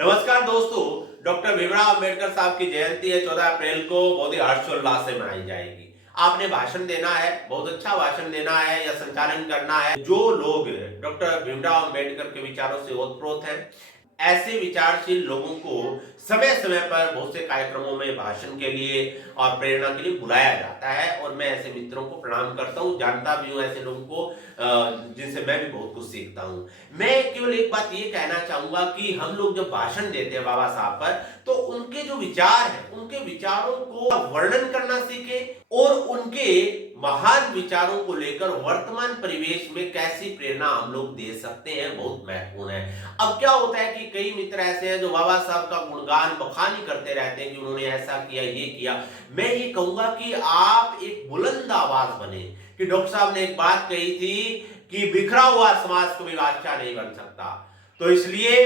नमस्कार दोस्तों, डॉक्टर भीमराव अंबेडकर साहब की जयंती है 14 अप्रैल को, बहुत ही हर्षोल्लास से मनाई जाएगी। आपने भाषण देना है, बहुत अच्छा भाषण देना है या संचालन करना है। जो लोग डॉक्टर भीमराव अंबेडकर के विचारों से ओतप्रोत हैं, ऐसे विचारशील लोगों को समय समय पर बहुत से कार्यक्रमों में भाषण के लिए और प्रेरणा के लिए बुलाया जाता है और मैं ऐसे मित्रों को प्रणाम करता हूँ, जानता भी हूँ ऐसे लोगों को जिनसे मैं भी बहुत कुछ सीखता हूँ। मैं केवल एक बात ये कहना चाहूंगा कि हम लोग जब भाषण देते हैं बाबा साहब पर, तो उनके जो विचार हैं, उनके विचारों को वर्णन करना सीखें और उनके महान विचारों को लेकर वर्तमान परिवेश में कैसी प्रेरणा हम लोग दे सकते हैं, बहुत महत्वपूर्ण है। अब क्या होता है कि कई मित्र ऐसे हैं जो बाबा साहब का गुणगान बखानी करते रहते हैं कि उन्होंने ऐसा किया, ये किया। मैं ये कहूंगा कि आप एक बुलंद आवाज बने कि डॉक्टर साहब ने एक बात कही थी कि बिखरा हुआ समाज कभी बादशाह नहीं बन सकता। तो इसलिए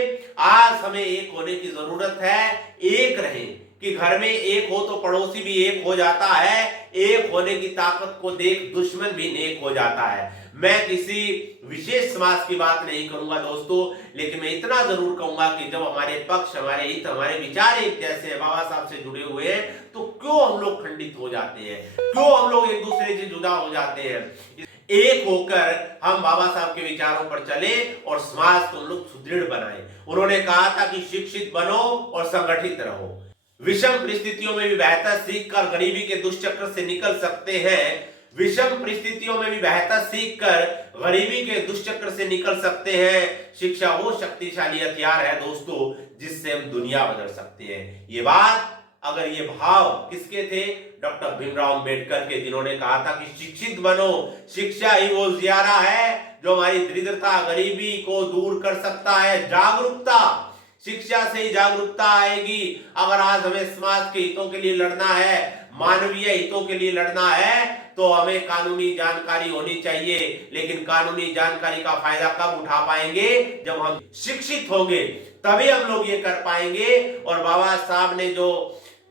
आज हमें एक होने की जरूरत है, एक रहें कि घर में एक हो तो पड़ोसी भी एक हो जाता है, एक होने की ताकत को देख दुश्मन भी नेक हो जाता है। मैं किसी विशेष समाज की बात नहीं करूंगा दोस्तों, लेकिन मैं इतना जरूर कहूंगा कि जब हमारे पक्ष, हमारे हित, हमारे विचार एक जैसे हैं, बाबा साहब से जुड़े हुए हैं, तो क्यों हम लोग खंडित हो जाते हैं, क्यों हम लोग एक दूसरे से जुदा हो जाते हैं। एक होकर हम बाबा साहब के विचारों पर चले और समाज को हम लोग सुदृढ़ बनाएं। उन्होंने कहा था कि शिक्षित बनो और संगठित रहो। विषम परिस्थितियों में भी बेहतर सीखकर गरीबी के दुष्चक्र से निकल सकते हैं। विषम परिस्थितियों में भी बेहतर सीखकर गरीबी के दुष्चक्र से निकल सकते हैं। शिक्षा वो शक्तिशाली हथियार है दोस्तों, जिससे हम दुनिया बदल सकते हैं। ये बात, अगर ये भाव किसके थे? डॉक्टर भीमराव अंबेडकर के, जिन्होंने कहा था कि शिक्षित बनो, शिक्षा ही वो ज़ियारा है जो हमारी दरिद्रता, गरीबी को दूर कर सकता है। जागरूकता, शिक्षा से ही जागरूकता आएगी। अगर आज हमें समाज के हितों के लिए लड़ना है, मानवीय हितों के लिए लड़ना है, तो हमें कानूनी जानकारी होनी चाहिए। लेकिन कानूनी जानकारी का फायदा कब उठा पाएंगे? जब हम शिक्षित होंगे, तभी हम लोग ये कर पाएंगे। और बाबा साहब ने जो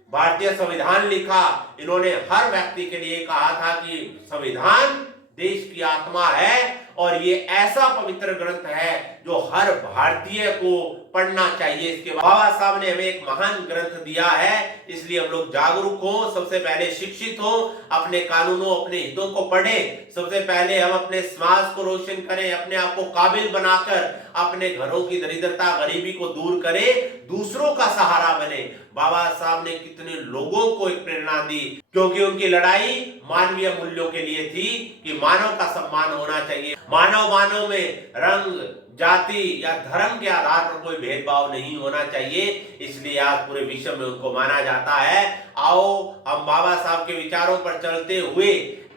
भारतीय संविधान लिखा, इन्होंने हर व्यक्ति के लिए कहा था कि संविधान देश की आत्मा है और ये ऐसा पवित्र ग्रंथ है जो हर भारतीय को पढ़ना चाहिए। इसके बाबा साहब ने हमें एक महान ग्रंथ दिया है, इसलिए हम लोग जागरूक हो, सबसे पहले शिक्षित हो, अपने कानूनों, अपने हितों को पढ़ें। सबसे पहले हम अपने समाज को रोशन करें, अपने आप को काबिल बनाकर अपने घरों की दरिद्रता, गरीबी को दूर करें, दूसरों का सहारा बने। बाबा साहब ने कितने लोगों को एक प्रेरणा दी, क्योंकि उनकी लड़ाई मानवीय मूल्यों के लिए थी कि मानव का सम्मान होना चाहिए। मानव में रंग, जाति या धर्म के आधार पर कोई भेदभाव नहीं होना चाहिए। इसलिए आज पूरे विश्व में उनको माना जाता है। आओ हम बाबा साहब के विचारों पर चलते हुए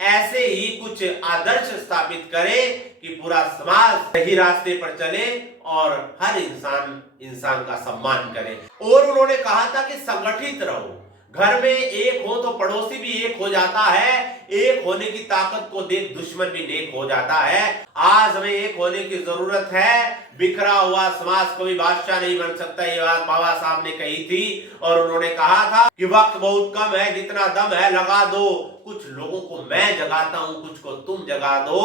ऐसे ही कुछ आदर्श स्थापित करें कि पूरा समाज सही रास्ते पर चले और हर इंसान का सम्मान करे। और उन्होंने कहा था कि संगठित रहो। घर में एक हो तो पड़ोसी भी एक हो जाता है। एक होने की ताकत को देख दुश्मन भी नेक हो जाता है। आज हमें एक होने की जरूरत है। बिखरा हुआ समाज कभी बादशाह नहीं बन सकता, ये बात बाबा साहब ने कही थी। और उन्होंने कहा था कि वक्त बहुत कम है, जितना दम है लगा दो। कुछ लोगों को मैं जगाता हूं, कुछ को तुम जगा दो।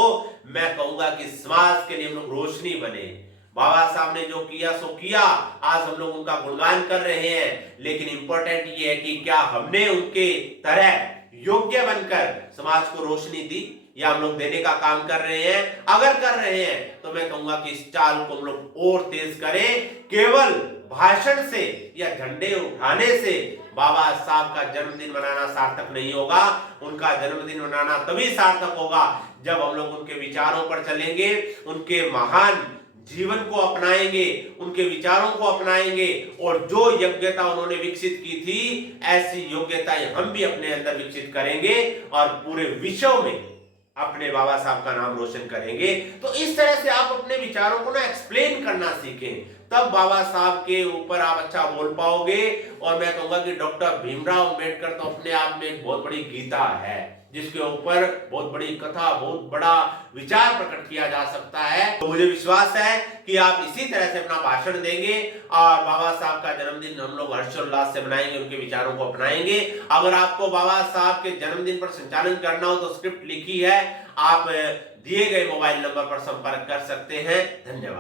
मैं कहूंगा कि समाज के लिए हम लोग रोशनी बने। बाबा साहब ने जो किया सो किया, आज हम लोग उनका गुणगान कर रहे हैं। लेकिन इंपॉर्टेंट ये है कि क्या हमने उनके तरह योग्य बनकर समाज को रोशनी दी, या हम लोग देने का काम कर रहे हैं? अगर कर रहे हैं तो मैं कहूंगा कि इस चाल को हम लोग और तेज करें। केवल भाषण से या झंडे उठाने से बाबा साहब का जन्मदिन मनाना सार्थक नहीं होगा। उनका जन्मदिन मनाना तभी सार्थक होगा जब हम लोग उनके विचारों पर चलेंगे, उनके महान जीवन को अपनाएंगे, उनके विचारों को अपनाएंगे, और जो योग्यता उन्होंने विकसित की थी, ऐसी योग्यताएं हम भी अपने अंदर विकसित करेंगे और पूरे विश्व में अपने बाबा साहब का नाम रोशन करेंगे। तो इस तरह से आप अपने विचारों को ना एक्सप्लेन करना सीखें, तब बाबा साहब के ऊपर आप अच्छा बोल पाओगे। और मैं कहूंगा कि डॉक्टर भीमराव अंबेडकर तो अपने आप में एक बहुत बड़ी गीता है, जिसके ऊपर बहुत बड़ी कथा, बहुत बड़ा विचार प्रकट किया जा सकता है। तो मुझे विश्वास है कि आप इसी तरह से अपना भाषण देंगे और बाबा साहब का जन्मदिन हम लोग हर्षोल्लास से मनाएंगे, उनके विचारों को अपनाएंगे। अगर आपको बाबा साहब के जन्मदिन पर संचालन करना हो तो स्क्रिप्ट लिखी है, आप दिए गए मोबाइल नंबर पर संपर्क कर सकते हैं। धन्यवाद।